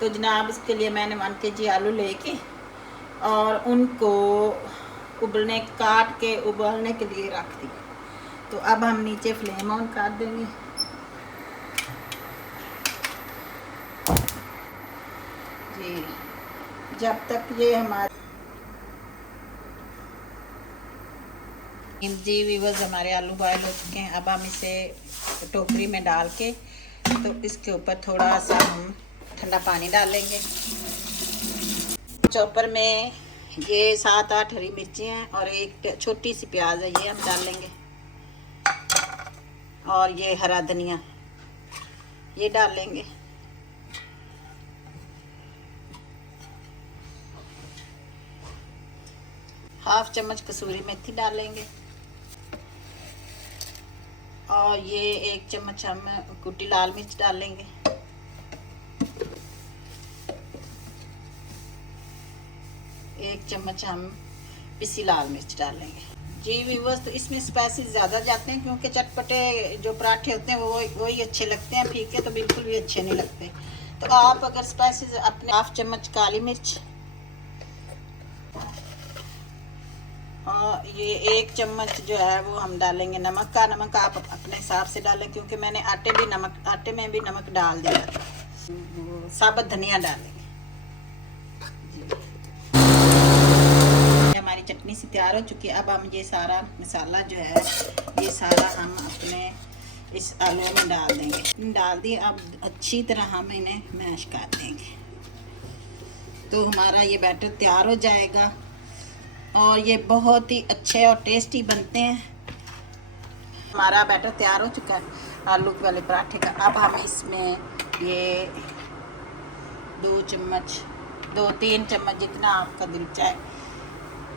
तो जनाब इसके लिए मैंने 1 kg आलू लेके और उनको काट के उबलने के लिए रख दिया। तो अब हम नीचे फ्लेम ऑन कर देंगे। जी, जब तक ये हमारे जी व्यूअर्स हमारे आलू बॉयल हो चुके हैं। अब हम इसे टोकरी में डाल के तो इसके ऊपर थोड़ा सा हम ठंडा पानी डालेंगे। चॉपर में ये 7-8 हरी मिर्ची हैं और एक छोटी सी प्याज है, ये हम डालेंगे। और ये हरा धनिया ये डालेंगे। हाफ चम्मच कसूरी मेथी डालेंगे और ये 1 चम्मच हम कुटी लाल मिर्च डालेंगे। एक चम्मच हम पिसी लाल मिर्च डालेंगे। जी व्यूअर्स, तो इसमें स्पाइसेस ज़्यादा जाते हैं क्योंकि चटपटे जो पराठे होते हैं वो वही अच्छे लगते हैं, फीके तो बिल्कुल भी अच्छे नहीं लगते। तो आप अगर स्पाइसेस अपने हाफ चम्मच काली मिर्च और ये 1 चम्मच जो है वो हम डालेंगे नमक का। नमक आप अपने हिसाब से डालें क्योंकि मैंने आटे में भी नमक डाल दिया था। साबुत धनिया डालेंगे। हमारी चटनी सी तैयार हो चुकी है। अब हम ये सारा मसाला जो है ये सारा हम अपने इस आलू में डाल देंगे। डाल दिए, अब अच्छी तरह हम इन्हें मैश कर देंगे तो हमारा ये बैटर तैयार हो जाएगा और ये बहुत ही अच्छे और टेस्टी बनते हैं। हमारा बैटर तैयार हो चुका है आलू वाले पराठे का। अब हम इसमें ये 2-3 चम्मच जितना आपका दिल चाहे,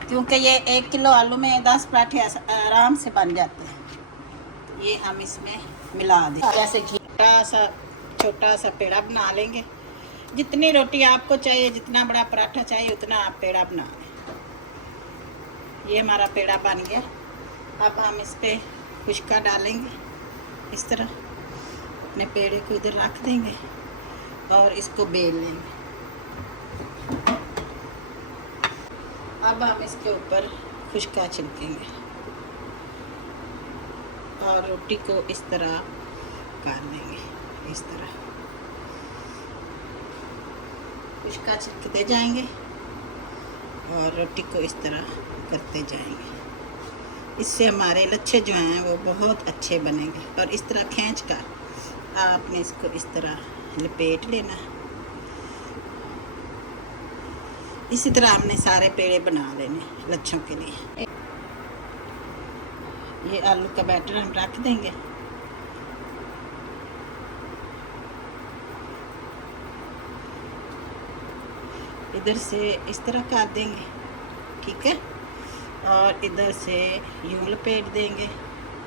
क्योंकि ये 1 किलो आलू में 10 पराठे आराम से बन जाते हैं। ये हम इसमें मिला दें। जैसे छोटा सा पेड़ा बना लेंगे। जितनी रोटी आपको चाहिए, जितना बड़ा पराठा चाहिए उतना आप पेड़ा बना लें। ये हमारा पेड़ा बन गया। अब हम इस पे खुशका डालेंगे। इस तरह अपने पेड़े को इधर रख देंगे और इसको बेल लेंगे। अब हम इसके ऊपर खुशका छिड़केंगे और रोटी को इस तरह कर देंगे। इस तरह खुशका छिड़कते जाएंगे और रोटी को इस तरह करते जाएंगे। इससे हमारे लच्छे जो हैं वो बहुत अच्छे बनेंगे। और इस तरह खींच कर आपने इसको इस तरह लपेट लेना। इसी तरह हमने सारे पेड़े बना लेने लच्छों के लिए। ये आलू का बैटर हम रख देंगे। इधर से इस तरह कर देंगे, ठीक है, और इधर से यूं लपेट देंगे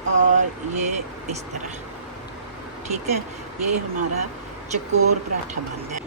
और ये इस तरह, ठीक है। ये हमारा चकोर पराठा बन गया।